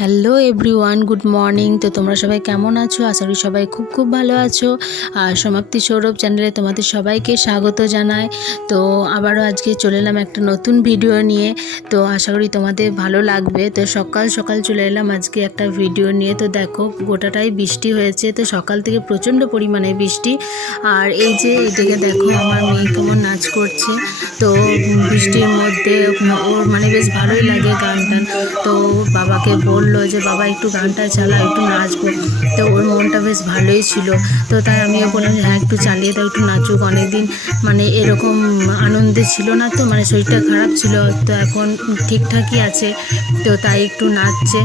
Hello everyone good morning তো তোমরা সবাই কেমন আছো? আশা করি সবাই খুব খুব ভালো আছো। আর সমাপ্তি সৌরভ চ্যানেলে তোমাদের সবাইকে স্বাগত জানাই। তো আবারও আজকে চলে এলাম একটা নতুন ভিডিও নিয়ে। তো আশা করি তোমাদের ভালো লাগবে। তো সকাল সকাল চলে এলাম আজকে একটা ভিডিও নিয়ে। তো দেখো, গোটাটাই বৃষ্টি হয়েছে। তো সকাল থেকে প্রচণ্ড পরিমাণে বৃষ্টি। আর এই যে এদিকে দেখো, আমার মেয়ে কেমন নাচ করছে। তো বৃষ্টির মধ্যে ওর মানে বেশ ভালোই লাগে গান টান তো বাবাকে বলল যে, বাবা, একটু গানটা চালা, একটু নাচবো। তো ওর মনটা বেশ ভালোই ছিল। তো তাই আমিও বললাম যে হ্যাঁ একটু চালিয়ে দাও, একটু নাচুক অনেকদিন। মানে এরকম আনন্দে ছিল না তো মানে শরীরটা খারাপ ছিল। তো এখন ঠিকঠাকই আছে, তো তাই একটু নাচছে।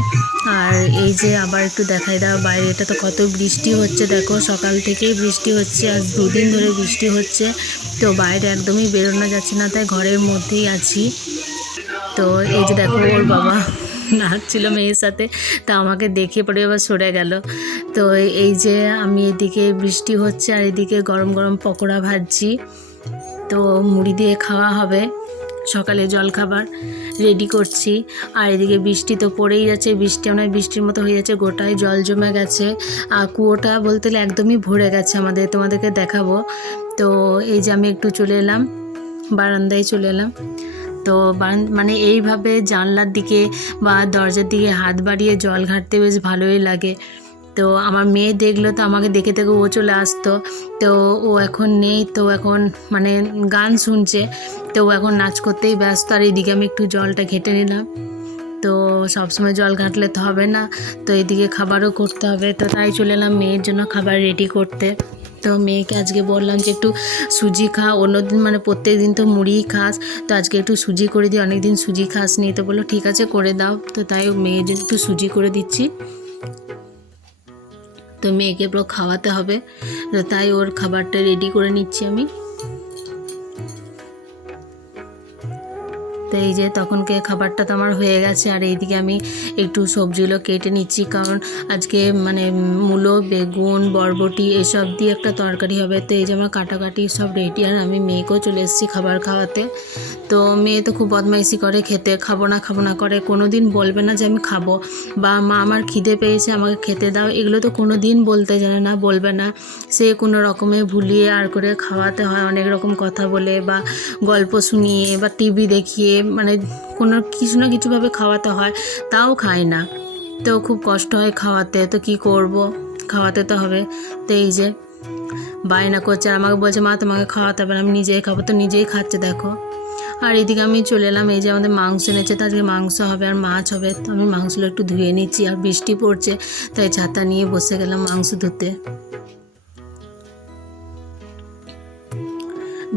আর এই যে আবার একটু দেখাই দাও বাইরে এটা তো কত বৃষ্টি হচ্ছে, দেখো। সকাল থেকেই বৃষ্টি হচ্ছে, আজ দুদিন ধরে বৃষ্টি হচ্ছে। তো বাইরে একদমই বেরোনো যাচ্ছে না, তাই ঘরের মধ্যেই আছি। তো এই যে দেখো ওর বাবা। নাচছিল মেয়ের সাথে, তা আমাকে দেখে পরে আবার সরে গেল। তো এই যে আমি এদিকে বৃষ্টি হচ্ছে আর এদিকে গরম গরম পকোড়া ভাজছি। তো মুড়ি দিয়ে খাওয়া হবে, সকালে জলখাবার রেডি করছি। আর এদিকে বৃষ্টি তো পড়েই যাচ্ছে, বৃষ্টি অনেক বৃষ্টির মতো হয়ে যাচ্ছে, গোটায় জল জমে গেছে। আর কুয়োটা বলতে গেলে একদমই ভরে গেছে আমাদের, তোমাদেরকে দেখাবো। তো এই যে আমি একটু চলে এলাম, বারান্দায় চলে এলাম। তো মানে এইভাবে জানলার দিকে বা দরজার দিকে হাত বাড়িয়ে জল ঘাটতে বেশ ভালোই লাগে। তো আমার মেয়ে দেখল তো আমাকে দেখে দেখে ও চলে আসতো। তো ও এখন নেই, তো এখন মানে গান শুনছে। তো ও এখন নাচ করতেই ব্যস্ত। আর এইদিকে আমি একটু জলটা ঘেটে নিলাম। তো সবসময় জল ঘাটলে তো হবে না। তো এদিকে খাবারও করতে হবে। তো তাই চলে এলাম মেয়ের জন্য খাবার রেডি করতে। তো মেয়েকে আজকে বললাম যে একটু সুজি খা, অন্যদিন মানে প্রত্যেক দিন তো মুড়ি খাস, তো আজকে একটু সুজি করে দিই, অনেকদিন সুজি খাস নি তো বলল ঠিক আছে করে দাও, তো তাই মেয়ে একটু সুজি করে দিচ্ছি। তো মেয়েকে পুরো খাওয়াতে হবে তাই ওর খাবারটা রেডি করে নিচ্ছি আমি। তো এই যে তখনকে খাবারটা তো আমার হয়ে গেছে। আর এইদিকে আমি একটু সবজিগুলো কেটে নিচ্ছি, কারণ আজকে মানে মূলো, বেগুন, বরবটি এসব দিয়ে একটা তরকারি হবে। তো এই যে আমার কাটাকাটি সব রেডি আর আমি মেয়েকেও চলে এসেছি খাবার খাওয়াতে। তো মেয়ে তো খুব বদমাইশি করে, খেতে খাব না খাব না করে কোনো দিন বলবে না যে আমি খাব। বা মা আমার খিদে পেয়েছে, আমাকে খেতে দাও, এগুলো তো কোনো দিন বলতে জানে না, বলবে না। সে কোনো রকমে ভুলিয়ে আর করে খাওয়াতে হয়, অনেক রকম কথা বলে বা গল্প শুনিয়ে বা টিভি দেখিয়ে মানে কোনো কিছু না কিছুভাবে খাওয়াতে হয়, তাও খায় না। তো খুব কষ্ট হয় খাওয়াতে, তো কি করব? খাওয়াতে তো হবে। তো এই যে বায়না করছে আর আমাকে বলছে, মা, তোমাকে খাওয়াতে হবে আমি নিজেই খাব। তো নিজেই খাচ্ছে, দেখো। আর এদিকে আমি চলে এলাম, এই যে আমাদের মাংস এনেছে, তো আজকে মাংস হবে আর মাছ হবে। তো আমি মাংসগুলো একটু ধুয়ে নিচ্ছি, আর বৃষ্টি পড়ছে, তাই ছাতা নিয়ে বসে গেলাম মাংস ধুতে।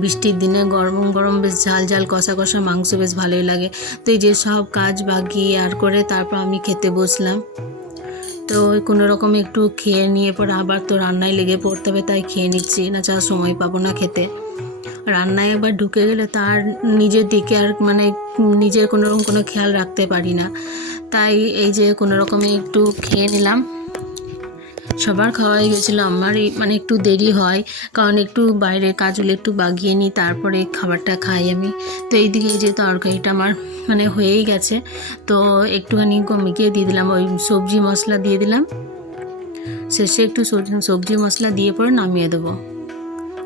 বৃষ্টির দিনে গরম গরম বেশ ঝাল ঝাল কষা কষা মাংস বেশ ভালোই লাগে। তো এই যে সব কাজ বাকি আর করে তারপর আমি খেতে বসলাম। তো কোনো রকম একটু খেয়ে নিয়ে পর আবার তো রান্নায় লেগে পড়তে হবে, তাই খেয়ে নিচ্ছি। না ছাড়া সময় পাবো না খেতে। রান্নায় একবার ঢুকে গেলে তার নিজের দিকে আর মানে নিজের কোনো রকম কোনো খেয়াল রাখতে পারি না। তাই এই যে কোনো রকমে একটু খেয়ে নিলাম। সবার খাওয়া হয়ে গেছিল, আমারই মানে একটু দেরি হয়, কারণ একটু বাইরের কাজগুলো একটু বাগিয়ে নিই, তারপরে খাবারটা খাই আমি। তো এই যে তরকারিটা আমার মানে হয়েই গেছে। তো একটুখানি কমিয়ে দিয়ে দিলাম, ওই সবজি মশলা দিয়ে দিলাম। শেষে একটু সবজি- মশলা দিয়ে পরে নামিয়ে দেবো।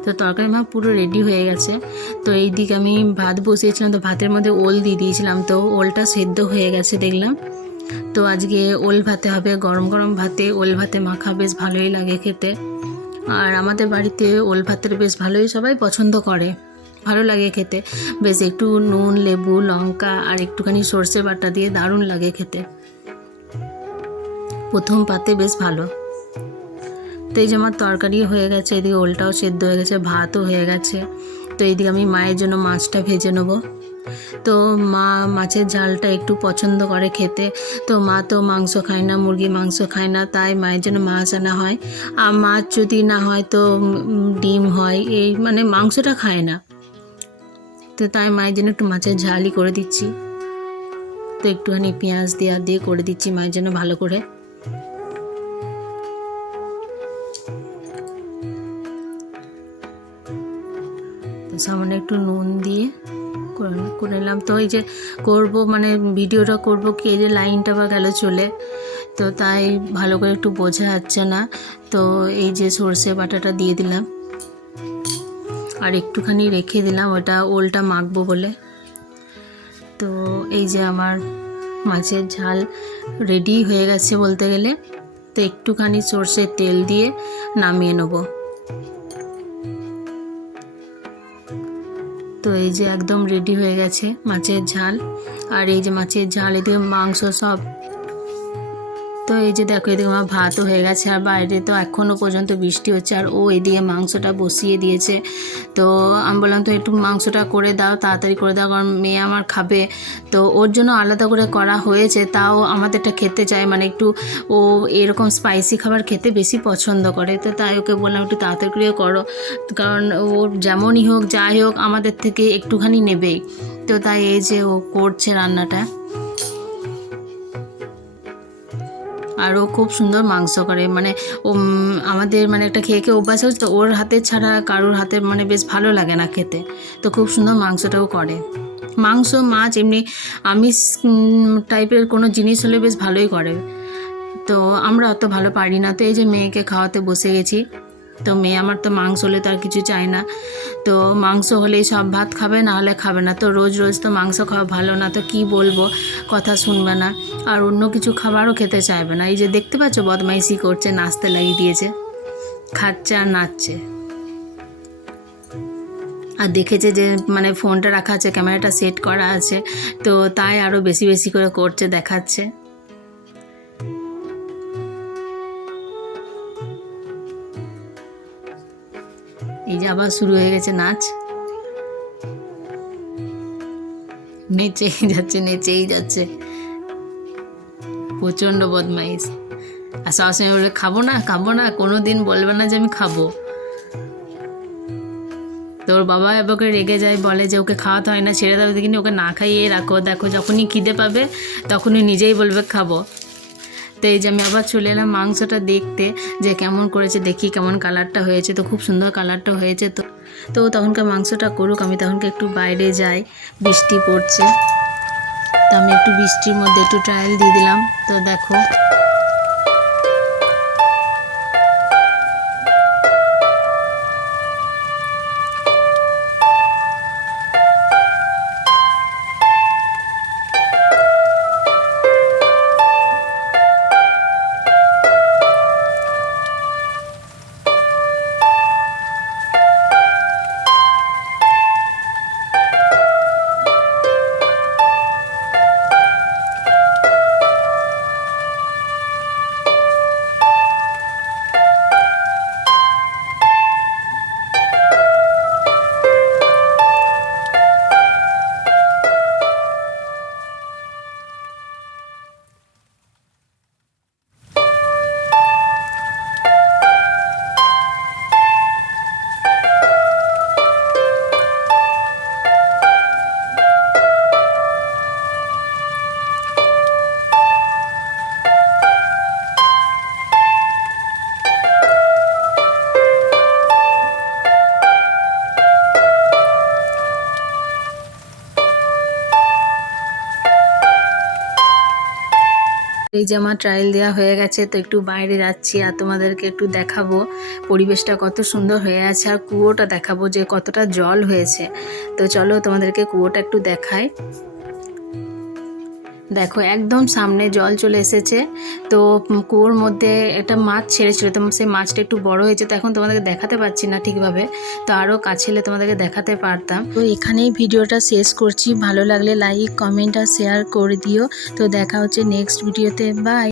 তো তরকারি আমার পুরো রেডি হয়ে গেছে। তো এই দিকে আমি ভাত বসিয়েছিলাম, তো ভাতের মধ্যে ওল দিয়ে দিয়েছিলাম, তো ওলটা সেদ্ধ হয়ে গেছে দেখলাম। তো আজকে ওল ভাতে হবে, গরম গরম ভাতে। ওল ভাতে মাখা বেশ ভালোই লাগে খেতে। আর আমাদের বাড়িতে ওল ভাতের বেশ ভালোই সবাই পছন্দ করে। ভালো লাগে খেতে। বেশ একটু নুন, লেবু, লঙ্কা আর একটুখানি সর্ষে বাটা দিয়ে দারুণ লাগে খেতে। প্রথম পাতে বেশ ভালো। তো এই যে আমার তরকারি হয়ে গেছে, এদিকে ওলটাও সেদ্ধ হয়ে গেছে, ভাতও হয়ে গেছে। তো এইদিকে আমি মায়ের জন্য মাছটা ভেজে নেব। তো মা মাছের ঝালটা একটু পছন্দ করে খেতে। তো মা তো মাংস খায় না, মুরগি মাংস খায় না, তাই মায়ের জন্য মাছ আনা হয়। আর মাছ যদি না হয় তো ডিম হয়, এই মানে মাংসটা খায় না। তো তাই মায়ের জন্য একটু মাছের ঝালই করে দিচ্ছি। তো একটুখানি পেঁয়াজ দেওয়া দিয়ে করে দিচ্ছি মায়ের জন্য ভালো করে। সামান্য একটু নুন দিয়ে করে নিলাম তো এই যে করব মানে ভিডিওটা করব কি, এই যে লাইনটা বা গেল চলে। তো তাই ভালো করে একটু বোঝা যাচ্ছে না। তো এই যে সর্ষে বাটাটা দিয়ে দিলাম। আর একটুখানি রেখে দিলাম, ওটা ওলটা মাখবো বলে। তো এই যে আমার মাছের ঝাল রেডি হয়ে গেছে বলতে গেলে। তো একটুখানি সর্ষের তেল দিয়ে নামিয়ে নেব। তো এই যে একদম রেডি হয়ে গেছে মাছের ঝাল। আর এই যে মাছের ঝাল, এদিকে মাংস সব তো এই যে দেখো, এদিকে আমার ভাতও হয়ে গেছে, আর বাইরে তো এখনও পর্যন্ত বৃষ্টি হচ্ছে, আর ও এদিকে মাংসটা বসিয়ে দিয়েছে। তো আমি বললাম, তো একটু মাংসটা করে দাও, তাড়াতাড়ি করে দাও, কারণ মেয়ে আমার খাবে। তো ওর জন্য আলাদা করে করা হয়েছে, তাও আমাদেরটা খেতে চায় মানে একটু ও এরকম স্পাইসি খাবার খেতে বেশি পছন্দ করে। তো তাই ওকে বললাম, একটু তাড়াতাড়ি করে করো। কারণ ও যেমনই হোক, যাই হোক, আমাদের থেকে একটুখানি নেবেই। তো তাই এই যে ও করছে রান্নাটা। আর ও খুব সুন্দর মাংস করে। মানে ও আমাদের মানে একটা খেয়ে খেয়ে অভ্যাস হচ্ছে তো ওর হাতের ছাড়া কারোর হাতের মানে বেশ ভালো লাগে না খেতে। তো খুব সুন্দর মাংসটাও করে। মাংস, মাছ এমনি আমিষ টাইপের কোনো জিনিস হলে বেশ ভালোই করে। তো আমরা অত ভালো পারি না। তো এই যে মেয়েকে খাওয়াতে বসে গেছি। তো মেয়ে আমার তো মাংস হলে তো আর কিছু চায় না। তো মাংস হলেই সব ভাত খাবে, না হলে খাবে না। তো রোজ রোজ তো মাংস খাওয়া ভালো না, তো কি বলব? কথা শুনবে না। আর অন্য কিছু খাবারও খেতে চাইবে না। এই যে দেখতে পাচ্ছ, বদমাইশি করছে, নাচতে লাগিয়ে দিয়েছে। খাচ্ছে আর নাচছে। আর দেখেছে যে মানে ফোনটা রাখা আছে, ক্যামেরাটা সেট করা আছে। তো তাই আরও বেশি বেশি করে করছে, দেখাচ্ছে। এই যে আবার শুরু হয়ে গেছে নাচ। নেচেই যাচ্ছে নেচেই যাচ্ছে। প্রচণ্ড বদমাইশ। আর সবসময় বলে, খাব না খাব না কোনো দিন বলবে না যে আমি খাব। তোর বাবা এবারে রেগে যায়, বলে যে ওকে খাওয়াতে হয় না, ছেড়ে দেবে কিন্তু ওকে না খাইয়ে রাখো। দেখো, যখনই খিদে পাবে, তখনই নিজেই বলবে, খাব। তো এই যে আমি আবার চলে এলাম মাংসটা দেখতে, যে কেমন করেছে, দেখি কেমন কালারটা হয়েছে। তো খুব সুন্দর কালারটা হয়েছে তো। তো তখনকার মাংসটা করুক, আমি তখনকে একটু বাইরে যাই, বৃষ্টি পড়ছে। তো আমি একটু বৃষ্টির মধ্যে একটু ট্রায়াল দিয়ে দিলাম। তো দেখো। এই যে আমার ট্রায়াল দেওয়া হয়ে গেছে, তো একটু বাইরে যাচ্ছি আর তোমাদেরকে একটু দেখাবো পরিবেশটা কত সুন্দর হয়ে আছে আর কুয়োটা দেখাবো যে কতটা জল হয়েছে। তো চলো তোমাদেরকে কুয়োটা একটু দেখাই। দেখো, একদম সামনে জল চলে এসেছে। তো কুয়োর মধ্যে একটা মাছ ছেড়েছিল। তো সেই মাছটা একটু বড় হয়েছে, তো এখন তোমাদেরকে দেখাতে পারছি না ঠিকভাবে। তো আরও কাছে এলে তোমাদেরকে দেখাতে পারতাম। তো এখানেই ভিডিওটা শেষ করছি। ভালো লাগলে লাইক কমেন্ট আর শেয়ার করে দিও। তো দেখা হচ্ছে নেক্সট ভিডিওতে বাই